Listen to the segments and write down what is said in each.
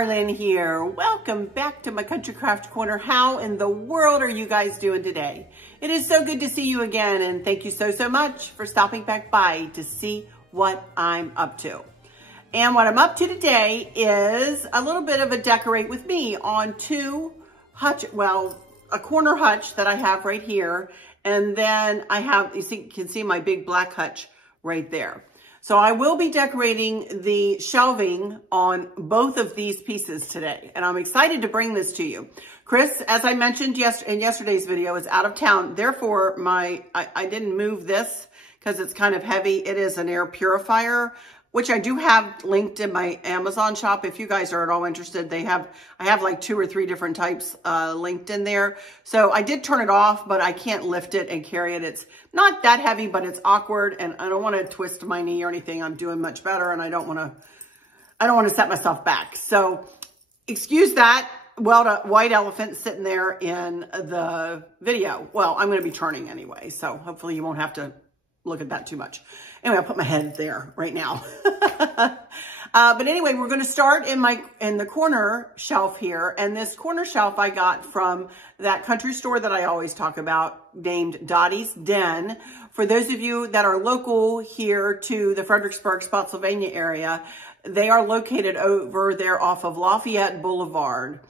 Arlene here. Welcome back to my Country Craft Corner. How in the world are you guys doing today? It is so good to see you again, and thank you so much for stopping back by to see what I'm up to. And what I'm up to today is a little bit of a decorate with me on two Hutch, well, a corner Hutch that I have right here. And then I have, you can see my big black Hutch right there. So I will be decorating the shelving on both of these pieces today. And I'm excited to bring this to you. Chris, as I mentioned in yesterday's video, is out of town. Therefore, I didn't move this because it's kind of heavy. It is an air purifier, which I do have linked in my Amazon shop. If you guys are at all interested, I have like 2 or 3 different types linked in there. So I did turn it off, but I can't lift it and carry it. It's not that heavy, but it's awkward, and I don't want to twist my knee or anything. I'm doing much better, and I don't want to set myself back. So excuse that white elephant sitting there in the video. Well, I'm going to be turning anyway, so hopefully you won't have to look at that too much. Anyway, I'll put my head there right now. But anyway, we're going to start in the corner shelf here. And this corner shelf I got from that country store that I always talk about named Dottie's Den. For those of you that are local here to the Fredericksburg, Spotsylvania area, they are located over there off of Lafayette Boulevard,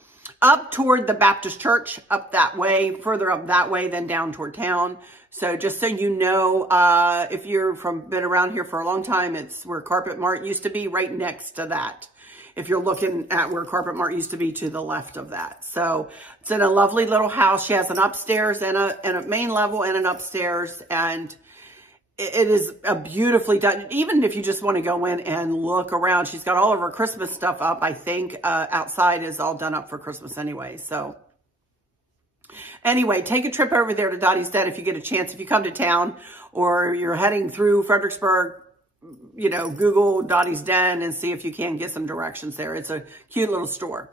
up toward the Baptist Church, up that way, further up that way than down toward town. So just so you know, if you're been around here for a long time, it's where Carpet Mart used to be, right next to that. If you're looking at where Carpet Mart used to be, to the left of that. So it's in a lovely little house. She has an upstairs and a main level and an upstairs, and it is a beautifully done. Even if you just want to go in and look around, she's got all of her Christmas stuff up. I think outside is all done up for Christmas anyway. So anyway, take a trip over there to Dottie's Den if you get a chance. If you come to town or you're heading through Fredericksburg, you know, Google Dottie's Den and see if you can get some directions there. It's a cute little store.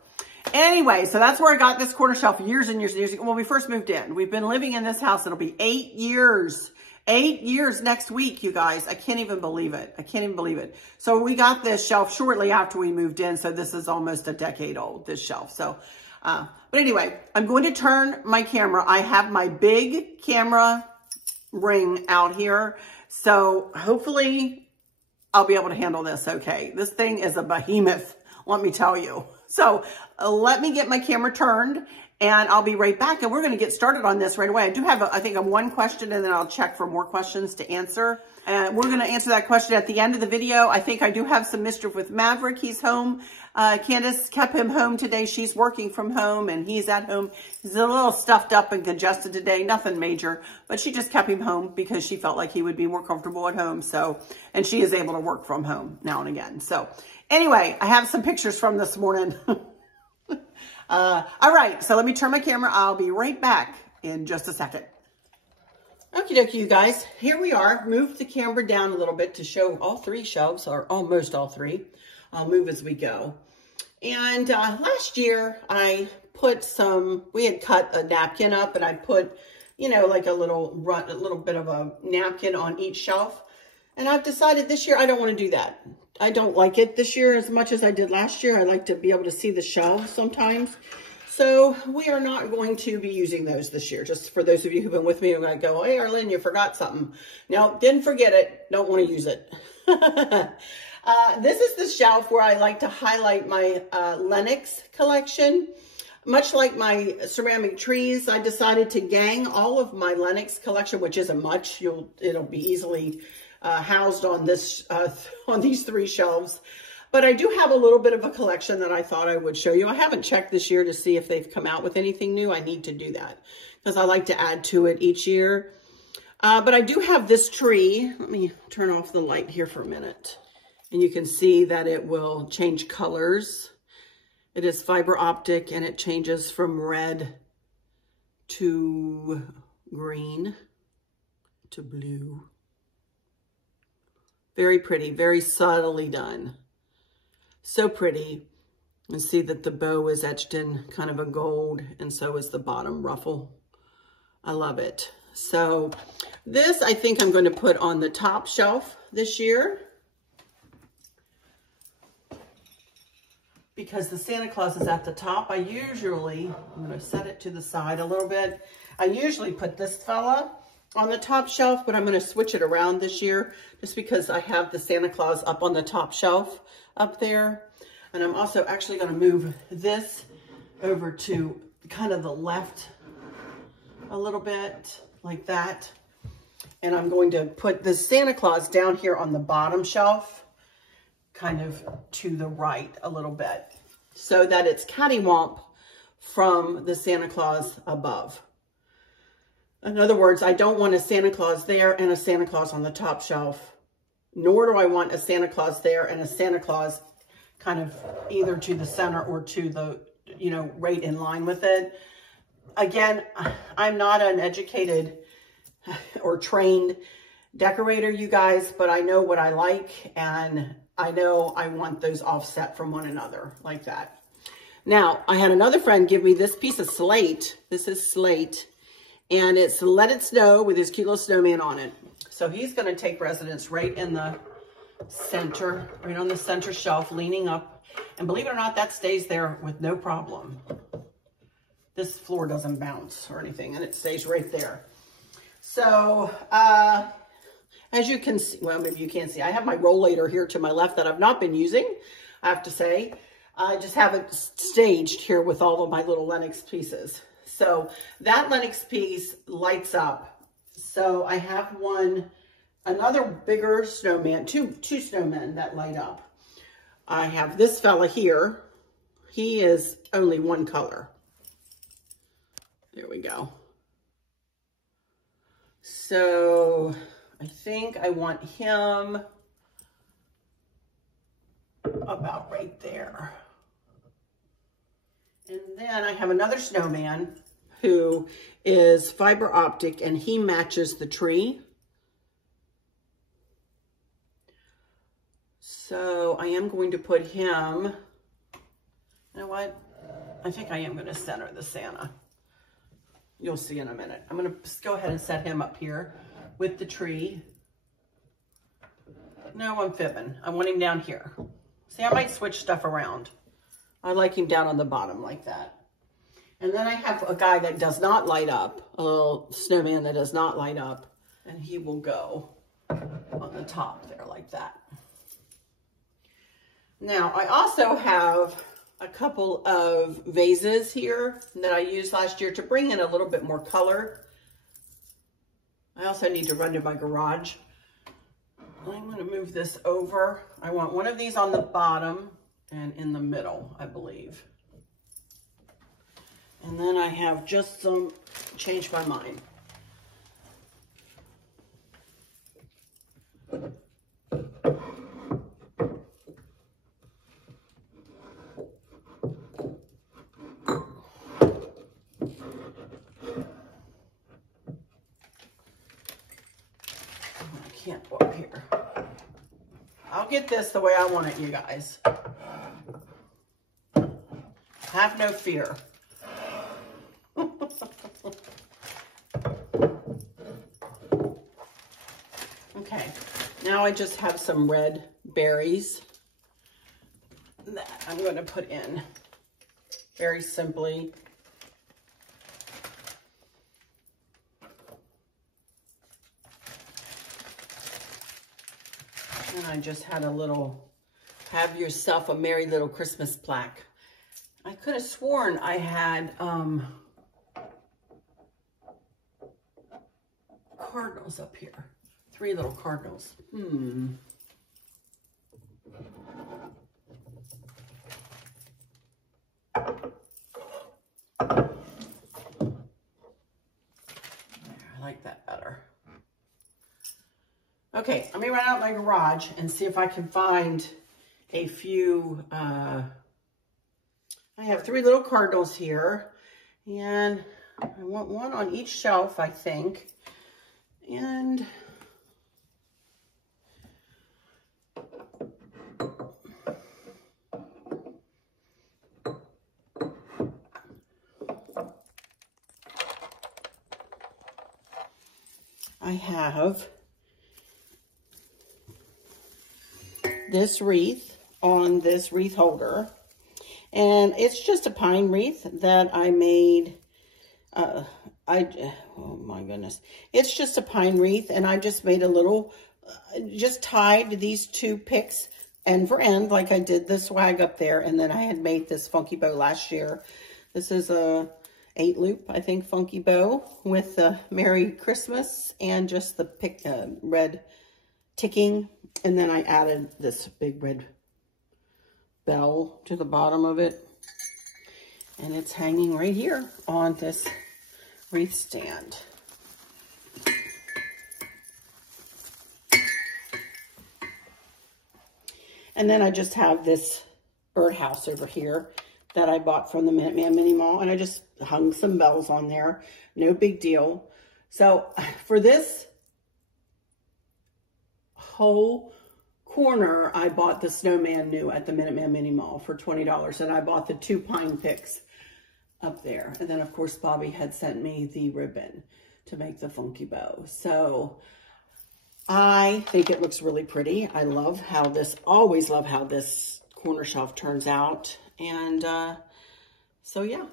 Anyway, so that's where I got this corner shelf years and years and years ago when we first moved in. We've been living in this house. It'll be 8 years. 8 years next week, you guys. I can't even believe it. I can't even believe it. So we got this shelf shortly after we moved in. So this is almost a decade old, this shelf. So, but anyway, I'm going to turn my camera. I have my big camera ring out here. So hopefully I'll be able to handle this okay. This thing is a behemoth, let me tell you. So let me get my camera turned, and I'll be right back, and we're going to get started on this right away. I do have, I think, one question, and then I'll check for more questions to answer. And we're going to answer that question at the end of the video. I think I do have some Mischief with Maverick. He's home. Candace kept him home today. She's working from home, and he's at home. He's a little stuffed up and congested today. Nothing major, but she just kept him home because she felt like he would be more comfortable at home. So, and she is able to work from home now and again. So anyway, I have some pictures from this morning. All right, so let me turn my camera. I'll be right back in just a second. Okie dokie, you guys. Here we are. Moved the camera down a little bit to show all 3 shelves, or almost all 3. I'll move as we go. And last year, I put we had cut a napkin up, and I put, you know, like a little bit of a napkin on each shelf. And I've decided this year I don't want to do that. I don't like it this year as much as I did last year. I like to be able to see the shelves sometimes. So we are not going to be using those this year. Just for those of you who've been with me, I'm going to go, hey, Arlene, you forgot something. No, didn't forget it. Don't want to use it. This is the shelf where I like to highlight my Lenox collection. Much like my ceramic trees, I decided to gang all of my Lenox collection, which isn't much. It'll be easily housed on these 3 shelves. But I do have a little bit of a collection that I thought I would show you. I haven't checked this year to see if they've come out with anything new. I need to do that because I like to add to it each year. But I do have this tree. Let me turn off the light here for a minute. And you can see that it will change colors. It is fiber optic, and it changes from red to green to blue. Very pretty, very subtly done. So pretty. And see that the bow is etched in kind of a gold, and so is the bottom ruffle. I love it. So this, I think I'm going to put on the top shelf this year. because the Santa Claus is at the top, I'm going to set it to the side a little bit. I usually put this fella on the top shelf, but I'm going to switch it around this year just because I have the Santa Claus up on the top shelf up there. And I'm also actually going to move this over to kind of the left a little bit like that. And I'm going to put the Santa Claus down here on the bottom shelf, kind of to the right a little bit, so that it's catty-womp from the Santa Claus above. In other words, I don't want a Santa Claus there and a Santa Claus on the top shelf, nor do I want a Santa Claus there and a Santa Claus kind of either to the center or to the, you know, right in line with it. Again, I'm not an educated or trained decorator, you guys, but I know what I like, and I know I want those offset from one another like that. Now, I had another friend give me this piece of slate. This is slate, and it's Let It Snow with his cute little snowman on it. So he's going to take residence right in the center, right on the center shelf, leaning up. And believe it or not, that stays there with no problem. This floor doesn't bounce or anything, and it stays right there. So, as you can see, well, maybe you can't see, I have my rollator here to my left that I've not been using, I have to say. I just have it staged here with all of my little Lenox pieces. So that Lenox piece lights up. So I have another bigger snowman, two snowmen that light up. I have this fella here. He is only one color. There we go. So I think I want him about right there. And then I have another snowman who is fiber optic, and he matches the tree. So I am going to put him, you know what? I think I am going to center the Santa. You'll see in a minute. I'm going to just go ahead and set him up here with the tree. No, I'm fibbing. I want him down here. See, I might switch stuff around. I like him down on the bottom like that. And then I have a guy that does not light up, a little snowman that does not light up, and he will go on the top there like that. Now, I also have a couple of vases here that I used last year to bring in a little bit more color. I also need to run to my garage. I'm going to move this over. I want one of these on the bottom and in the middle, I believe. And then I have just some, changed my mind. Can't go up here. I'll get this the way I want it, you guys. Have no fear. Okay, now I just have some red berries that I'm going to put in very simply. And I just had a little, have yourself a merry little Christmas plaque. I could have sworn I had cardinals up here. 3 little cardinals. There, I like that better. Okay, let me run out my garage and see if I can find a few, I have 3 little cardinals here, and I want one on each shelf, I think, and I have this wreath on this wreath holder, And it's just a pine wreath that I made. Oh my goodness. It's just a pine wreath, and I just made a little, just tied these 2 picks end for end like I did the swag up there. And then I had made this funky bow last year. This is a 8 loop, I think, funky bow with Merry Christmas and just the red ticking. And then I added this big red bell to the bottom of it. And it's hanging right here on this wreath stand. And then I just have this birdhouse over here that I bought from the Minuteman Mini Mall, and I just hung some bells on there. No big deal. So for this whole corner, I bought the snowman new at the Minuteman Mini Mall for $20, and I bought the 2 pine picks up there. And then of course Bobby had sent me the ribbon to make the funky bow. So I think it looks really pretty. I love how this, always love how this corner shelf turns out. And so yeah,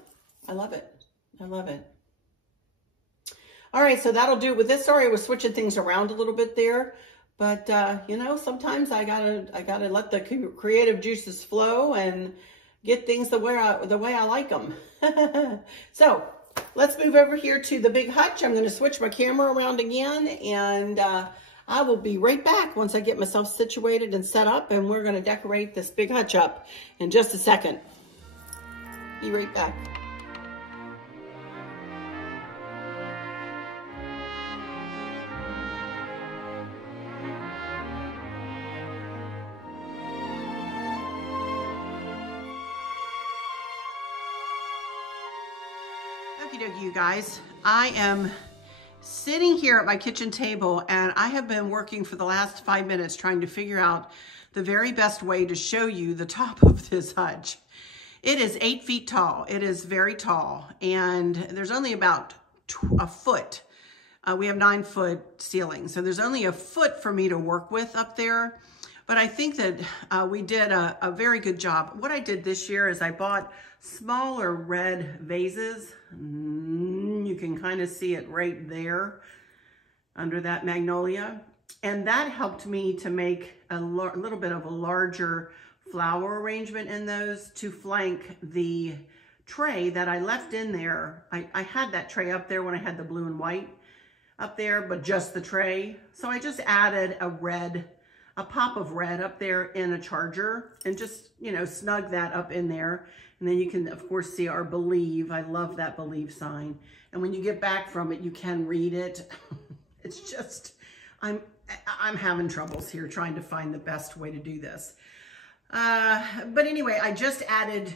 I love it. I love it. All right, so that'll do it with this. Sorry, I was switching things around a little bit there, but you know, sometimes I gotta let the creative juices flow and get things the way I like them. So let's move over here to the big hutch. I'm going to switch my camera around again, and I will be right back once I get myself situated and set up, and we're going to decorate this big hutch up in just a second. Be right back. Okie dokie, you guys. I am sitting here at my kitchen table, and I have been working for the last 5 minutes trying to figure out the very best way to show you the top of this hutch. It is 8 feet tall. It is very tall, and there's only about a foot. We have 9-foot ceiling, so there's only a foot for me to work with up there. But I think that we did a very good job. What I did this year is I bought smaller red vases. You can kind of see it right there under that magnolia. And that helped me to make a little bit of a larger flower arrangement in those to flank the tray that I left in there. I had that tray up there when I had the blue and white up there, but just the tray. So I just added a pop of red up there in a charger and just, you know, snug that up in there. And then you can, of course, see our Believe. I love that Believe sign. And when you get back from it, you can read it. It's just, I'm having troubles here trying to find the best way to do this. But anyway, I just added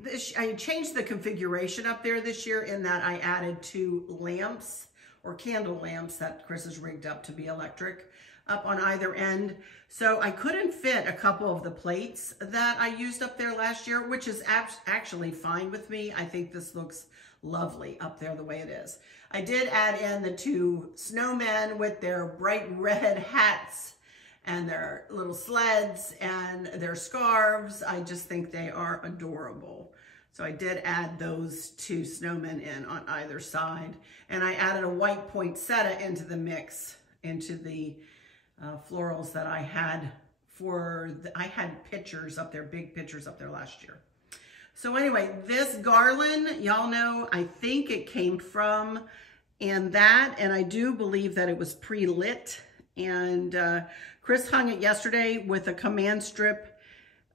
this. I changed the configuration up there this year in that I added 2 lamps or candle lamps that Chris has rigged up to be electric up on either end. So I couldn't fit a couple of the plates that I used up there last year, which is actually fine with me. I think this looks lovely up there the way it is. I did add in the 2 snowmen with their bright red hats and their little sleds and their scarves. I just think they are adorable. So I did add those 2 snowmen in on either side. And I added a white poinsettia into the mix, into the florals that I had I had pictures up there, big pictures up there last year. So anyway, this garland, y'all know, I think it came from and I do believe that it was pre-lit. And Chris hung it yesterday with a command strip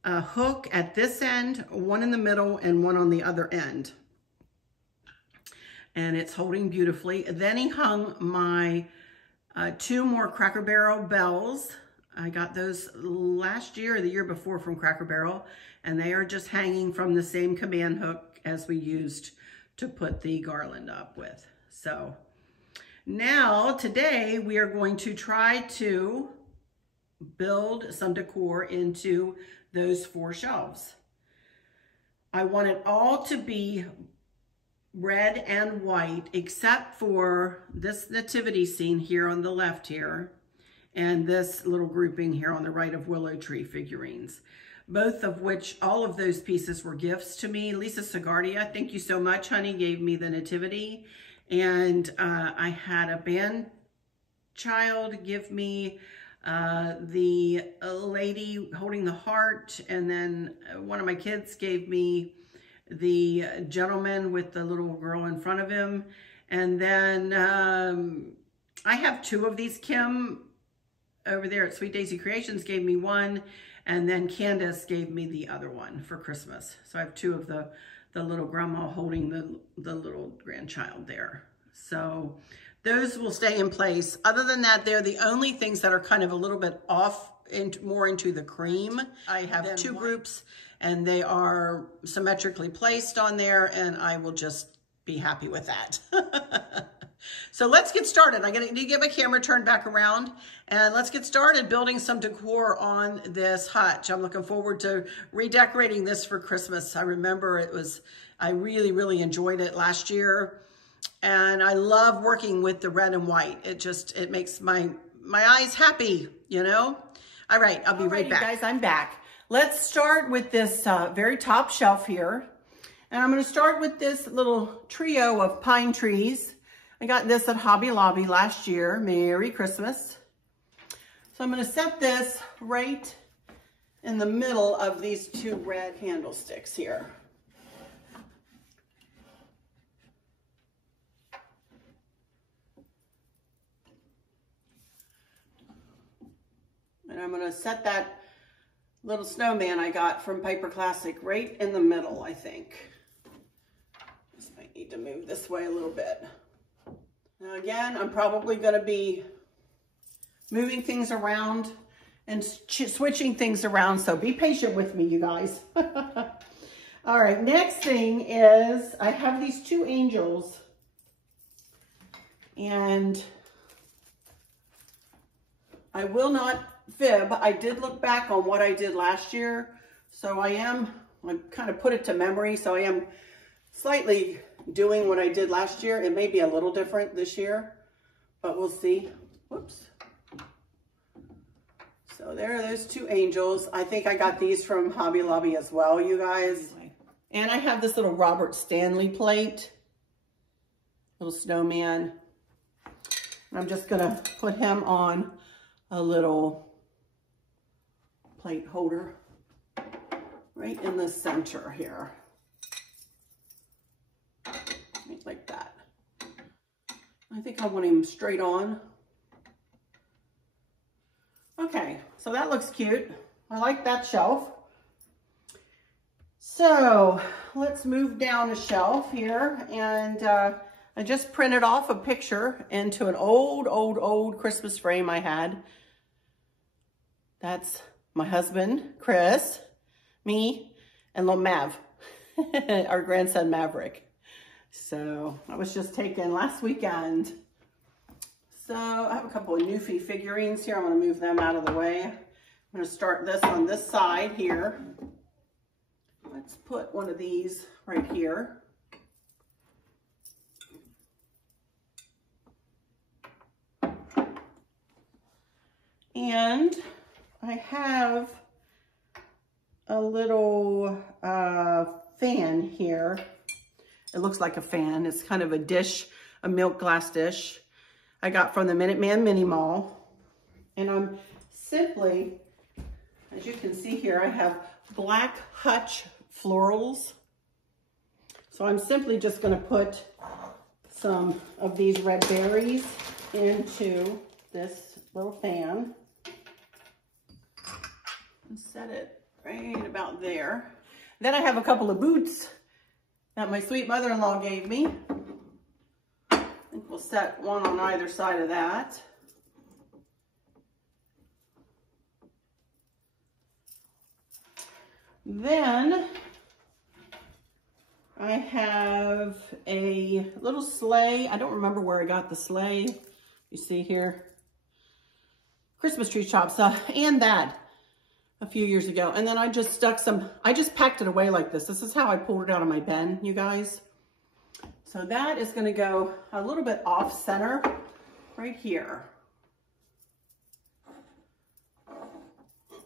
hook at this end, one in the middle and one on the other end. And it's holding beautifully. Then he hung my 2 more Cracker Barrel bells. I got those last year or the year before from Cracker Barrel, and they are just hanging from the same command hook as we used to put the garland up with. So now today we are going to try to build some decor into those 4 shelves. I want it all to be red and white, except for this nativity scene here on the left here, and this little grouping here on the right of willow tree figurines. both of which, all of those pieces were gifts to me. Lisa Segardia, thank you so much, honey, gave me the nativity. And I had a band child give me the lady holding the heart, and then one of my kids gave me the gentleman with the little girl in front of him. And then I have two of these. Kim over there at Sweet Daisy Creations gave me one, and then Candace gave me the other one for Christmas. So I have two of the little grandma holding the little grandchild there. So those will stay in place. Other than that, they're the only things that are kind of a little bit off, more into the cream. I have two groups, and they are symmetrically placed on there, and I will just be happy with that. So let's get started. I need to get my camera turned back around, and let's get started building some decor on this hutch. I'm looking forward to redecorating this for Christmas. I remember I really, really enjoyed it last year. And I love working with the red and white. It makes my eyes happy, you know? All right, I'll be right back. Guys, I'm back. Let's start with this very top shelf here. And I'm gonna start with this little trio of pine trees. I got this at Hobby Lobby last year. Merry Christmas. So I'm gonna set this right in the middle of these two red candlesticks here. And I'm gonna set that little snowman I got from Piper Classic right in the middle, I think. Just might need to move this way a little bit. Now again, I'm probably gonna be moving things around and switching things around, so be patient with me, you guys. All right, next thing is I have these two angels, and I will not fib. I did look back on what I did last year, so I kind of put it to memory, so I am slightly doing what I did last year. It may be a little different this year, but we'll see. Whoops. So there are those two angels. I think I got these from Hobby Lobby as well, you guys. And I have this little Robert Stanley plate, little snowman. And I'm just gonna put him on a little plate holder right in the center here, right like that. I think I want him straight on. Okay, so that looks cute. I like that shelf. So let's move down a shelf here, and I just printed off a picture into an old Christmas frame I had. That's my husband, Chris, me, and little Mav, our grandson Maverick. So I was just taken last weekend. So I have a couple of Newfie figurines here. I'm gonna move them out of the way. I'm gonna start this on this side here. Let's put one of these right here. And I have a little fan here. It looks like a fan. It's kind of a dish, a milk glass dish I got from the Minuteman Mini Mall. And I'm simply, as you can see here, I have black Hutch florals. So I'm simply just gonna put some of these red berries into this little fan. Set it right about there. Then I have a couple of boots that my sweet mother-in-law gave me. I think we'll set one on either side of that. Then I have a little sleigh. I don't remember where I got the sleigh. You see here, Christmas tree shops, and that a few years ago. And then I just stuck I just packed it away like this. This is how I pulled it out of my bin, you guys. So that is gonna go a little bit off center right here.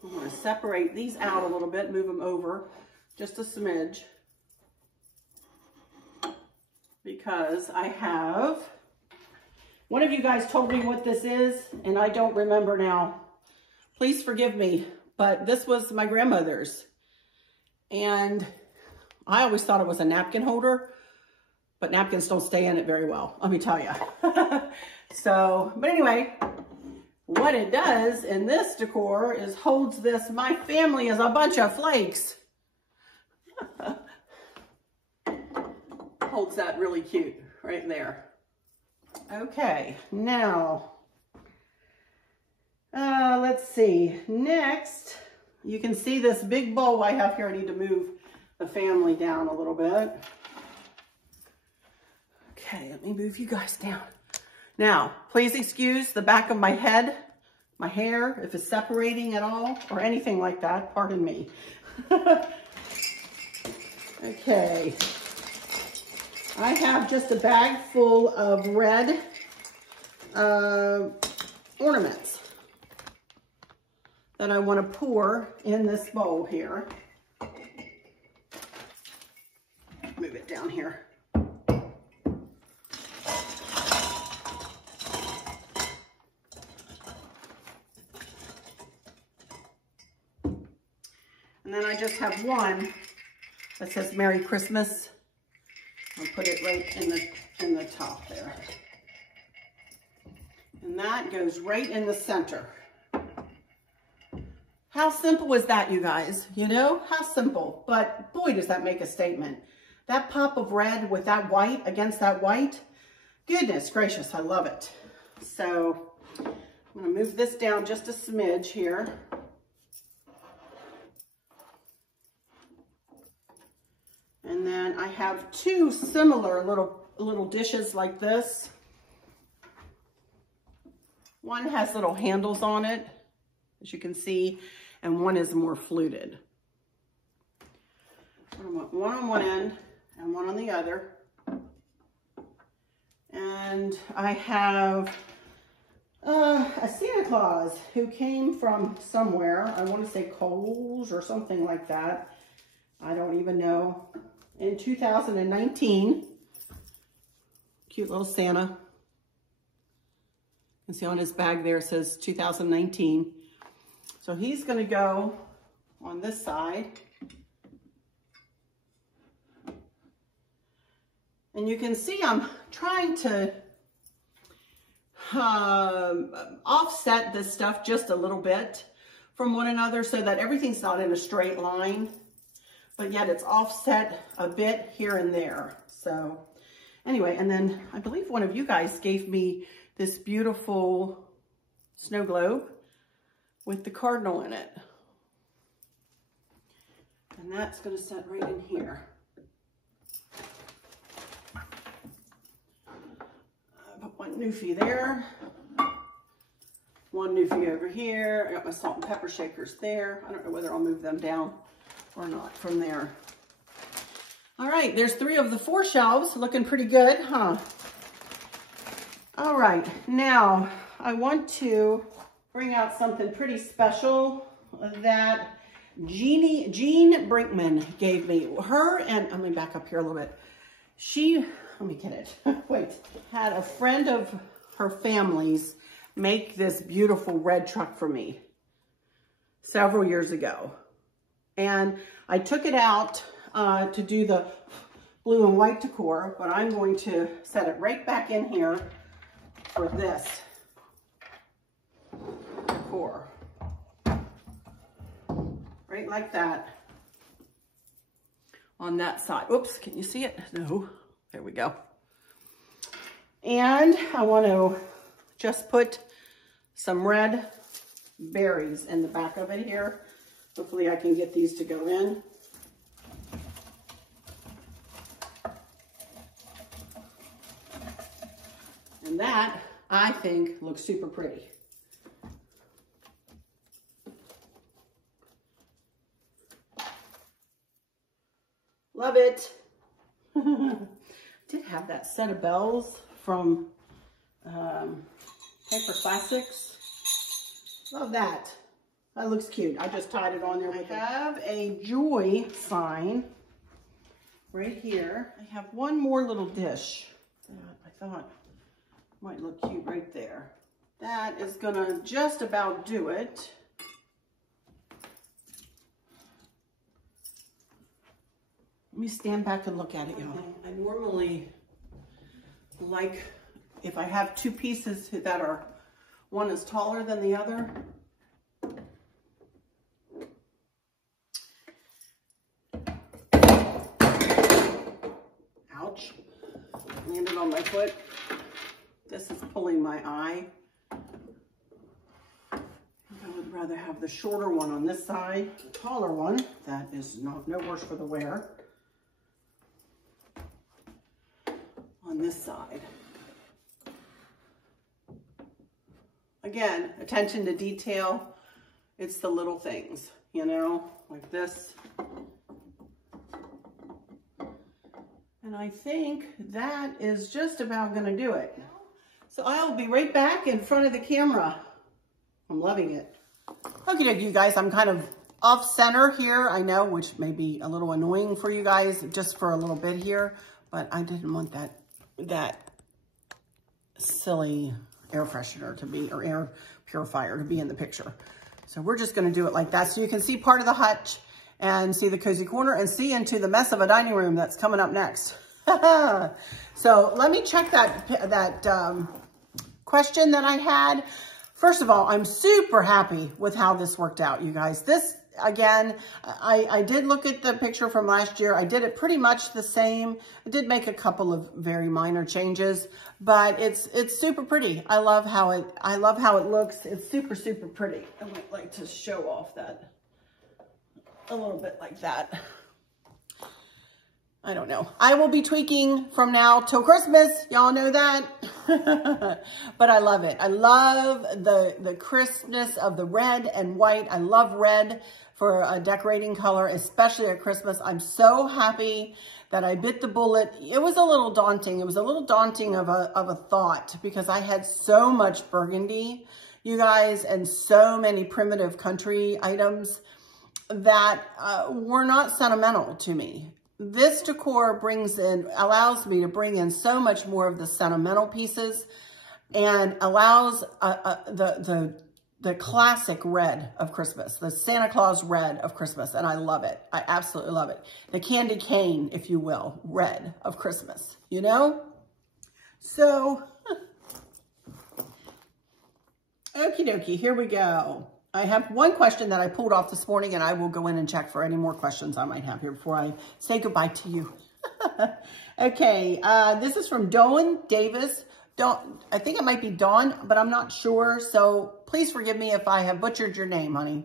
I'm going to separate these out a little bit, move them over just a smidge, because I have, one of you guys told me what this is, and I don't remember now. Please forgive me, but this was my grandmother's, and I always thought it was a napkin holder, but napkins don't stay in it very well, let me tell you. So, but anyway, what it does in this decor is holds this, my family is a bunch of flakes. Holds that really cute right there. Okay, now, let's see. Next, you can see this big bowl I have here. I need to move the family down a little bit. Okay, let me move you guys down. Now, please excuse the back of my head, my hair, if it's separating at all or anything like that, pardon me. Okay, I have just a bag full of red ornaments that I want to pour in this bowl here. Move it down here. And then I just have one that says Merry Christmas. I'll put it right in the top there. And that goes right in the center. How simple is that, you guys? You know, how simple, but boy, does that make a statement. That pop of red with that white against that white, goodness gracious, I love it. So I'm gonna move this down just a smidge here. And then I have two similar little dishes like this. One has little handles on it, as you can see, and one is more fluted. One on one end and one on the other. And I have a Santa Claus who came from somewhere. I want to say Kohl's or something like that. I don't even know. In 2019, cute little Santa. You can see on his bag there it says 2019. So he's going to go on this side. And you can see I'm trying to offset this stuff just a little bit from one another so that everything's not in a straight line, but yet it's offset a bit here and there. So anyway, and then I believe one of you guys gave me this beautiful snow globe with the cardinal in it. And that's going to set right in here. I put one newfie there. One newfie over here. I got my salt and pepper shakers there. I don't know whether I'll move them down or not from there. All right, there's 3 of the 4 shelves, looking pretty good, huh? All right, now I want to bring out something pretty special that Jean Brinkman gave me. Her and, let me back up here a little bit. She, let me get it, wait, had a friend of her family's make this beautiful red truck for me several years ago. And I took it out to do the blue and white decor, but I'm going to set it right back in here for this decor. Right like that on that side. Oops, can you see it? No, there we go. And I want to just put some red berries in the back of it here. Hopefully I can get these to go in. And that, I think, looks super pretty. Love it. Did have that set of bells from Paper Classics. Love that. That looks cute. I just tied it on there. I have a joy sign right here. I have one more little dish that I thought might look cute right there. That is gonna just about do it. Let me stand back and look at it, y'all. I normally like, if I have two pieces that are, one is taller than the other. Ouch. Landed on my foot. This is pulling my eye. I would rather have the shorter one on this side, the taller one. That is no worse for the wear. On this side. Again, attention to detail. It's the little things, you know, like this. And I think that is just about gonna do it. So I'll be right back in front of the camera. I'm loving it. Okay, you guys, I'm kind of off center here, I know, which may be a little annoying for you guys just for a little bit here, but I didn't want that silly air freshener to be, or air purifier to be in the picture. So we're just gonna do it like that so you can see part of the hutch and see the cozy corner and see into the mess of a dining room that's coming up next. So let me check that question that I had. First of all, I'm super happy with how this worked out, you guys. This, again, I did look at the picture from last year. I did it pretty much the same. I did make a couple of very minor changes, but it's super pretty. I love how it looks. It's super, super pretty. I might like to show off that a little bit like that. I don't know. I will be tweaking from now till Christmas. Y'all know that. But I love it. I love the crispness of the red and white. I love red for a decorating color, especially at Christmas. I'm so happy that I bit the bullet. It was a little daunting. It was a little daunting of a thought because I had so much burgundy, you guys, and so many primitive country items that were not sentimental to me. This decor allows me to bring in so much more of the sentimental pieces and allows the classic red of Christmas, the Santa Claus red of Christmas, and I love it. I absolutely love it. The candy cane, if you will, red of Christmas, you know? So, okie dokie, here we go. I have one question that I pulled off this morning, and I will go in and check for any more questions I might have here before I say goodbye to you. Okay, this is from Dawn Davis. I think it might be Dawn, but I'm not sure, so please forgive me if I have butchered your name, honey.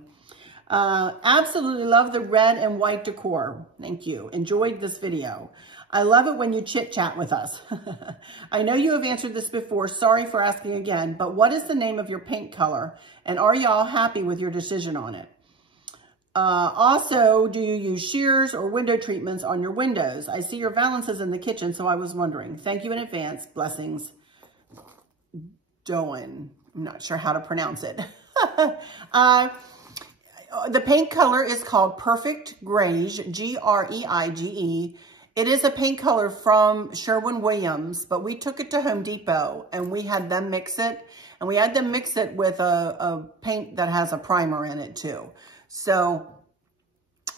Absolutely love the red and white decor. Thank you. Enjoyed this video. I love it when you chit-chat with us. I know you have answered this before. Sorry for asking again, but what is the name of your paint color? And are y'all happy with your decision on it? Also, do you use shears or window treatments on your windows? I see your valances in the kitchen, so I was wondering. Thank you in advance. Blessings. Doan. I'm not sure how to pronounce it. The paint color is called Perfect Greige, G-R-E-I-G-E. It is a paint color from Sherwin-Williams, but we took it to Home Depot and we had them mix it. And we had them mix it with a paint that has a primer in it too. So,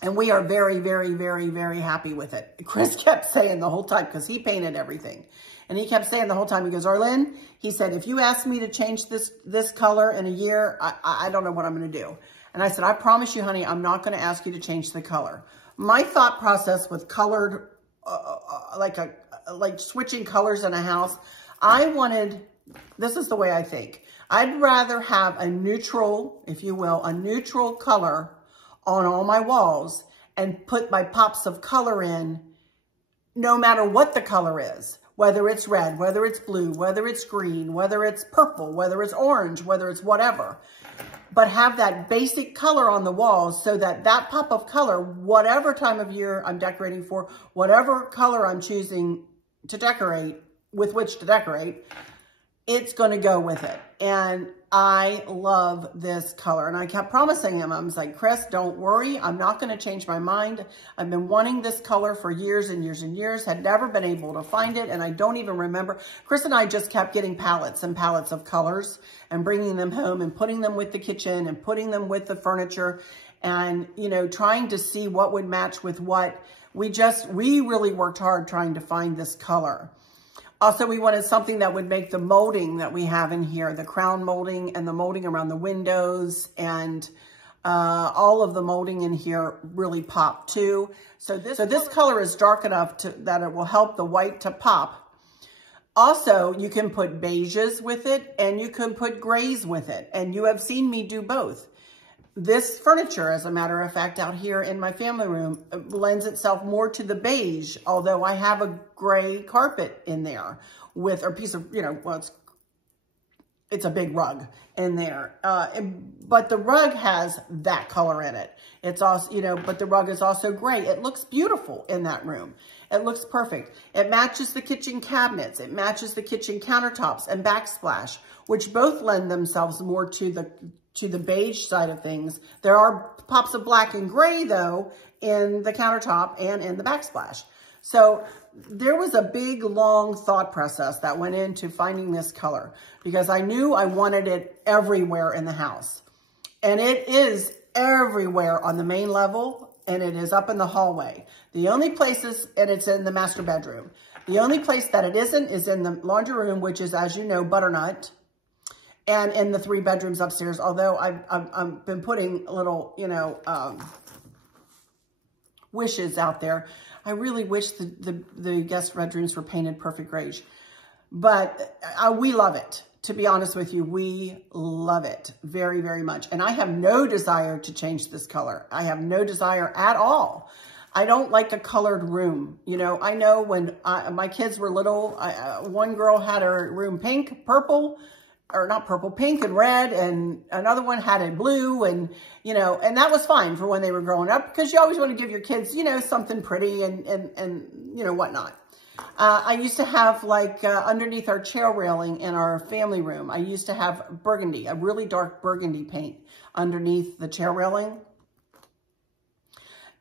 and we are very, very, very, very happy with it. Chris kept saying the whole time, because he painted everything. And he kept saying the whole time, he goes, Arlene, he said, if you ask me to change this color in a year, I don't know what I'm going to do. And I said, I promise you, honey, I'm not going to ask you to change the color. My thought process with colored, like switching colors in a house, this is the way I think. I'd rather have a neutral, if you will, a neutral color on all my walls and put my pops of color in no matter what the color is. Whether it's red, whether it's blue, whether it's green, whether it's purple, whether it's orange, whether it's whatever. But have that basic color on the walls so that that pop of color, whatever time of year I'm decorating for, whatever color I'm choosing to decorate, with which to decorate, it's going to go with it. And I love this color. And I kept promising him, I was like, Chris, don't worry. I'm not going to change my mind. I've been wanting this color for years and years and years, had never been able to find it. And I don't even remember. Chris and I just kept getting palettes and palettes of colors and bringing them home and putting them with the kitchen and putting them with the furniture and, you know, trying to see what would match with what. We really worked hard trying to find this color. Also, we wanted something that would make the molding that we have in here, the crown molding and the molding around the windows and all of the molding in here really pop too. So this color is dark enough that it will help the white to pop. Also, you can put beiges with it and you can put grays with it. And you have seen me do both. This furniture, as a matter of fact, out here in my family room, lends itself more to the beige, although I have a gray carpet in there with a piece of, you know, well, it's a big rug in there. But the rug has that color in it. It's also, you know, but the rug is also gray. It looks beautiful in that room. It looks perfect. It matches the kitchen cabinets. It matches the kitchen countertops and backsplash, which both lend themselves more to the beige side of things. There are pops of black and gray though in the countertop and in the backsplash. So there was a big, long thought process that went into finding this color because I knew I wanted it everywhere in the house. And it is everywhere on the main level and it is up in the hallway. The only places, and it's in the master bedroom. The only place that it isn't is in the laundry room, which is, as you know, butternut. And in the 3 bedrooms upstairs, although I've been putting little, you know, wishes out there. I really wish the guest bedrooms were painted perfect beige. But we love it. To be honest with you, we love it very, very much. And I have no desire to change this color. I have no desire at all. I don't like a colored room. You know, I know when my kids were little, one girl had her room pink, purple, or not purple, pink and red, and another one had it blue, and, you know, and that was fine for when they were growing up, because you always want to give your kids, you know, something pretty and you know, whatnot. I used to have, like, underneath our chair railing in our family room, I used to have burgundy, a really dark burgundy paint underneath the chair railing.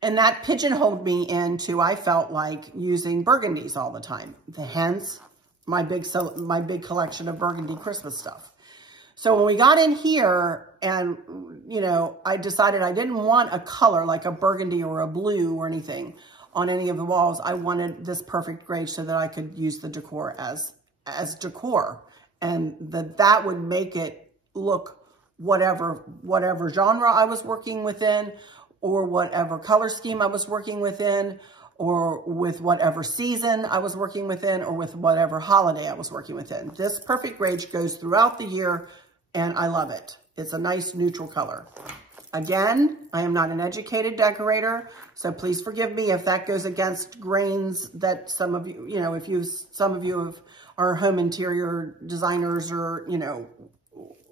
And that pigeonholed me into, I felt like, using burgundies all the time. Hence, my big collection of burgundy Christmas stuff. So when we got in here and, you know, I decided I didn't want a color like a burgundy or a blue or anything on any of the walls. I wanted this perfect gray so that I could use the decor as decor. And that would make it look whatever genre I was working within, or whatever color scheme I was working within, or with whatever season I was working within, or with whatever holiday I was working within. This perfect gray goes throughout the year, and I love it. It's a nice neutral color. Again, I am not an educated decorator, so please forgive me if that goes against grains that some of you, you know, some of you are home interior designers or, you know,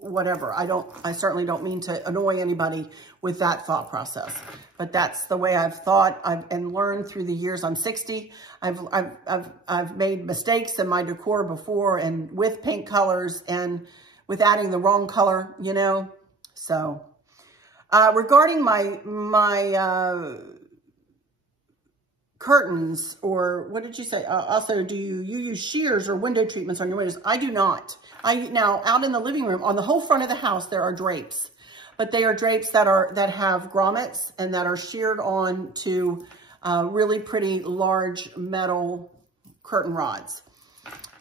whatever. I certainly don't mean to annoy anybody with that thought process, but that's the way I've thought and learned through the years. I'm 60. I've made mistakes in my decor before, and with paint colors and with adding the wrong color, you know. So regarding my curtains, or what did you say? Also, do you use shears or window treatments on your windows? I do not. Now out in the living room, on the whole front of the house, there are drapes, but they are drapes that have grommets and that are sheared on to really pretty large metal curtain rods.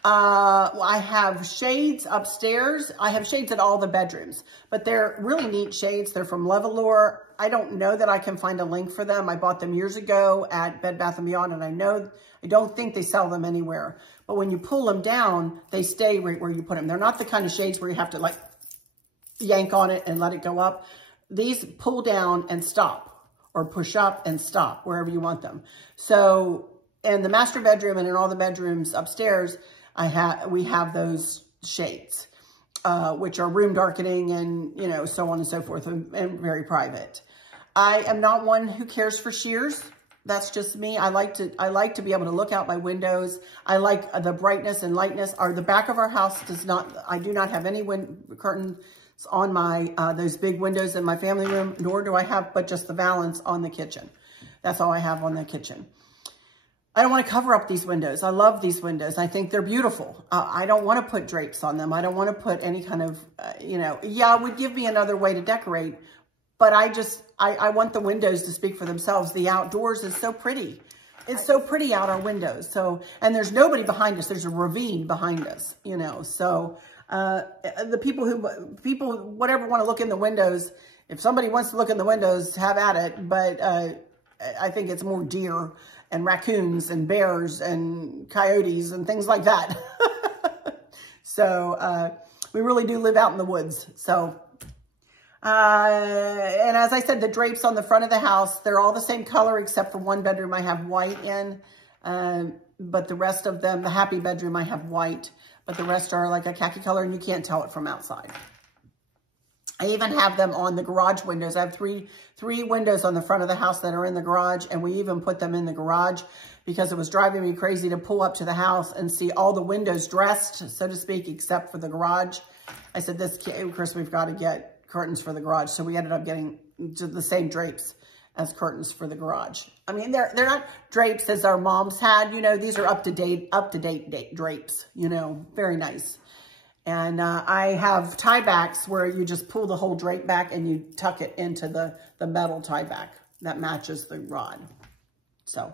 I have shades upstairs. I have shades at all the bedrooms, but they're really neat shades. They're from Levolor. I don't know that I can find a link for them. I bought them years ago at Bed Bath & Beyond, and I don't think they sell them anywhere. But when you pull them down, they stay right where you put them. They're not the kind of shades where you have to, like, yank on it and let it go up. These pull down and stop, or push up and stop wherever you want them. So in the master bedroom and in all the bedrooms upstairs, we have those shades, which are room darkening and, you know, so on and so forth, and very private. I am not one who cares for shears. That's just me. I like to be able to look out my windows. I like the brightness and lightness. The back of our house I do not have any curtains on my, those big windows in my family room, nor do I have, but just the valance on the kitchen. That's all I have on the kitchen. I don't want to cover up these windows. I love these windows. I think they're beautiful. I don't want to put drapes on them. I don't want to put any kind of, yeah, it would give me another way to decorate, but I want the windows to speak for themselves. The outdoors is so pretty. It's so pretty out our windows. So, and there's nobody behind us. There's a ravine behind us, so, the people, whatever want to look in the windows, if somebody wants to look in the windows, have at it. But, I think it's more deer and raccoons and bears and coyotes and things like that. So, we really do live out in the woods. So, and as I said, the drapes on the front of the house, they're all the same color except for one bedroom I have white in. But the rest of them, the happy bedroom, I have white, but the rest are like a khaki color and you can't tell it from outside. I even have them on the garage windows. I have three windows on the front of the house that are in the garage, and we even put them in the garage because it was driving me crazy to pull up to the house and see all the windows dressed, so to speak, except for the garage. I said, Chris, we've got to get curtains for the garage. So we ended up getting the same drapes as curtains for the garage. I mean, they're not drapes as our moms had, these are up-to-date drapes, very nice. And I have tie backs where you just pull the whole drape back and you tuck it into the metal tie back that matches the rod. So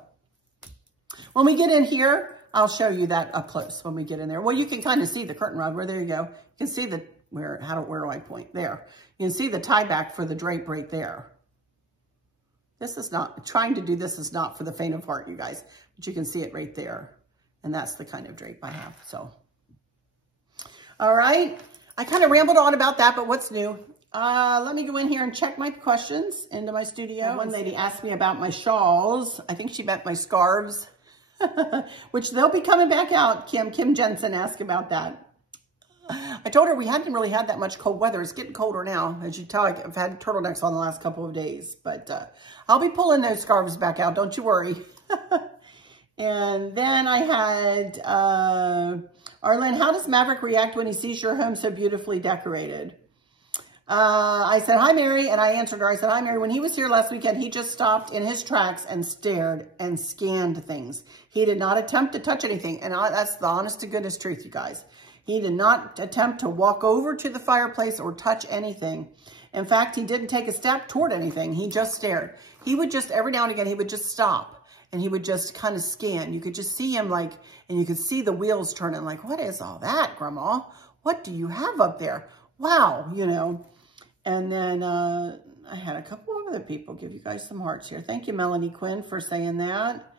when we get in here, I'll show you that up close when we get in there. Well, you can kind of see the curtain rod. There you go. You can see where do I point? There. You can see the tie back for the drape right there. Trying to do this is not for the faint of heart, you guys, but you can see it right there. And that's the kind of drape I have, so. All right, I kind of rambled on about that, but what's new? Let me go in here and check my questions into my studio. One lady asked me about my shawls. I think she meant my scarves, which they'll be coming back out. Kim Jensen asked about that. I told her we hadn't really had that much cold weather. It's getting colder now. As you tell, I've had turtlenecks on the last couple of days, but I'll be pulling those scarves back out. Don't you worry. And then I had, Arlen, how does Maverick react when he sees your home so beautifully decorated? I said, hi, Mary. And I answered her. I said, hi, Mary. When he was here last weekend, he just stopped in his tracks and stared and scanned things. He did not attempt to touch anything. And that's the honest to goodness truth, you guys. He did not attempt to walk over to the fireplace or touch anything. In fact, he didn't take a step toward anything. He just stared. He would just, every now and again, he would just stop. And he would just kind of scan. You could just see him and you could see the wheels turning like, what is all that, Grandma? What do you have up there? Wow, And then I had a couple of other people give you guys some hearts here. Thank you, Melanie Quinn, for saying that.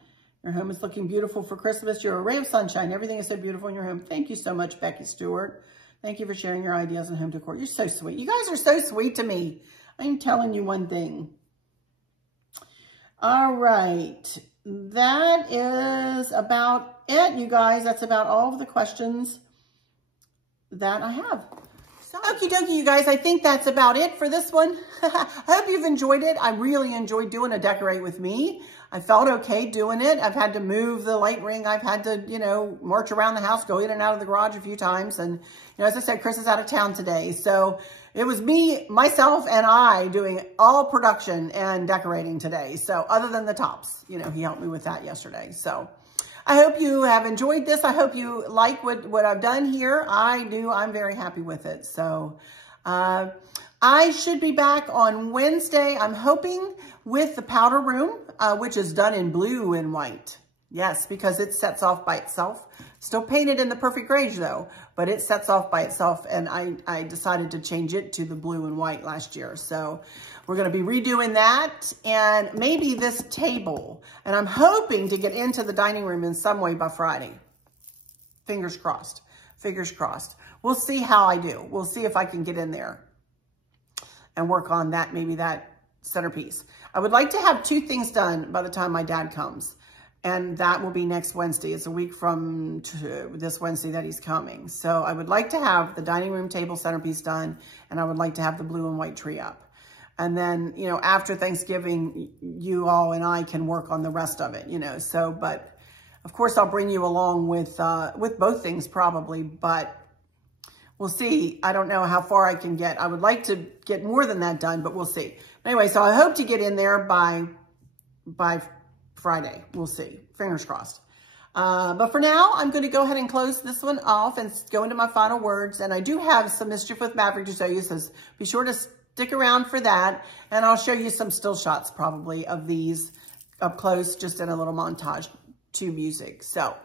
Your home is looking beautiful for Christmas. You're a ray of sunshine. Everything is so beautiful in your home. Thank you so much, Becky Stewart. Thank you for sharing your ideas on home decor. You're so sweet. You guys are so sweet to me. I'm telling you one thing. All right. That is about it, you guys. That's about all of the questions that I have. So, okie dokie, you guys. I think that's about it for this one. I hope you've enjoyed it. I really enjoyed doing a decorate with me. I felt okay doing it. I've had to move the light ring. I've had to, march around the house, go in and out of the garage a few times. And, as I said, Chris is out of town today. So it was me, myself, and I doing all production and decorating today. So other than the tops, he helped me with that yesterday. So I hope you have enjoyed this. I hope you like what I've done here. I do. I'm very happy with it. So I should be back on Wednesday, I'm hoping, with the powder room, which is done in blue and white. Yes, because it sets off by itself. Still painted in the perfect gray though, but it sets off by itself. And I decided to change it to the blue and white last year. So we're going to be redoing that and maybe this table. And I'm hoping to get into the dining room in some way by Friday. Fingers crossed. Fingers crossed. We'll see how I do. We'll see if I can get in there and work on that, maybe that centerpiece. I would like to have 2 things done by the time my dad comes. And that will be next Wednesday. It's a week from this Wednesday that he's coming. So I would like to have the dining room table centerpiece done. And I would like to have the blue and white tree up. And then, you know, after Thanksgiving, you all and I can work on the rest of it, you know. So, but of course I'll bring you along with both things probably, but we'll see. I don't know how far I can get. I would like to get more than that done, but we'll see. Anyway, so I hope to get in there by Friday. We'll see. Fingers crossed. But for now, I'm going to go ahead and close this one off and go into my final words. And I do have some Mischief with Maverick to show you, so be sure to stick around for that. And I'll show you some still shots probably of these up close, just in a little montage to music. So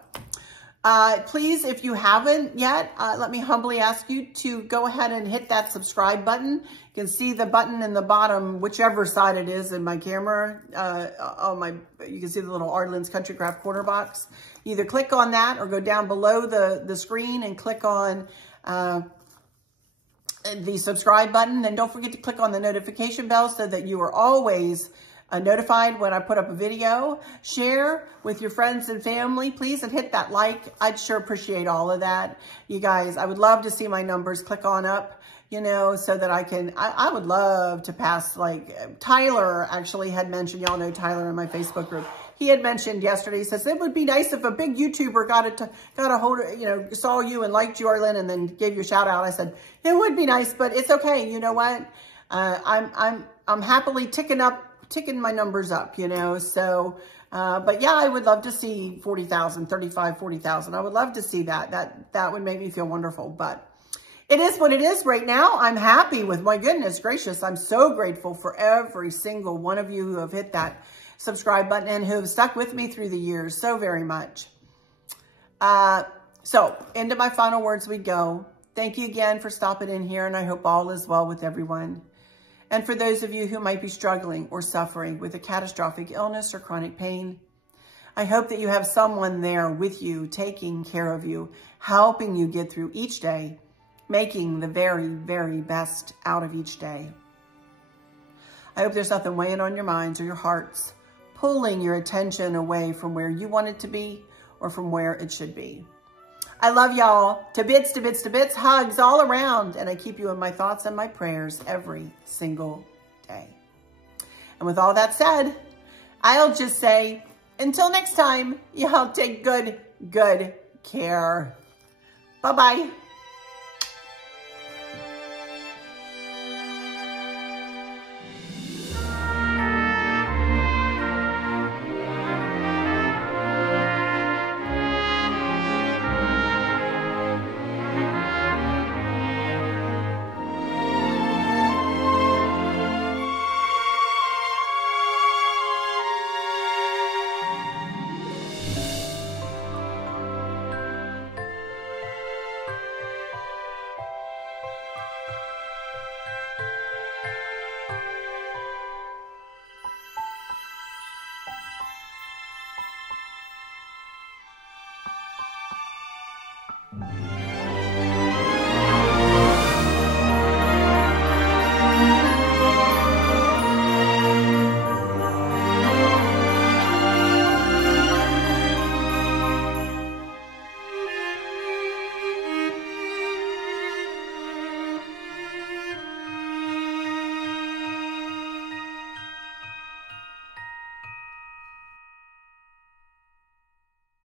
please, if you haven't yet, let me humbly ask you to go ahead and hit that subscribe button. You can see the button in the bottom, whichever side it is in my camera. You can see the little Arden's Country Craft Corner box. Either click on that or go down below the screen and click on the subscribe button. Then don't forget to click on the notification bell so that you are always notified when I put up a video. Share with your friends and family, please, and hit that like. I'd sure appreciate all of that. You guys, I would love to see my numbers click on up, you know, so that I would love to pass, like, Tyler actually had mentioned, y'all know Tyler in my Facebook group. He had mentioned yesterday, he says, it would be nice if a big YouTuber got a hold of, you know, saw you and liked you, Arlen, and then gave you a shout out. I said, it would be nice, but it's okay. You know what? I'm happily ticking my numbers up, you know, so, but yeah, I would love to see 40,000, 35, 40,000. I would love to see that. That would make me feel wonderful, but it is what it is right now. I'm happy with, my goodness gracious. I'm so grateful for every single one of you who have hit that subscribe button and who have stuck with me through the years so very much. So into my final words we go. Thank you again for stopping in here, and I hope all is well with everyone. And for those of you who might be struggling or suffering with a catastrophic illness or chronic pain, I hope that you have someone there with you, taking care of you, helping you get through each day, making the very, very best out of each day. I hope there's nothing weighing on your minds or your hearts, pulling your attention away from where you want it to be or from where it should be. I love y'all to bits, to bits, to bits, hugs all around. And I keep you in my thoughts and my prayers every single day. And with all that said, I'll just say, until next time, y'all take good care. Bye-bye.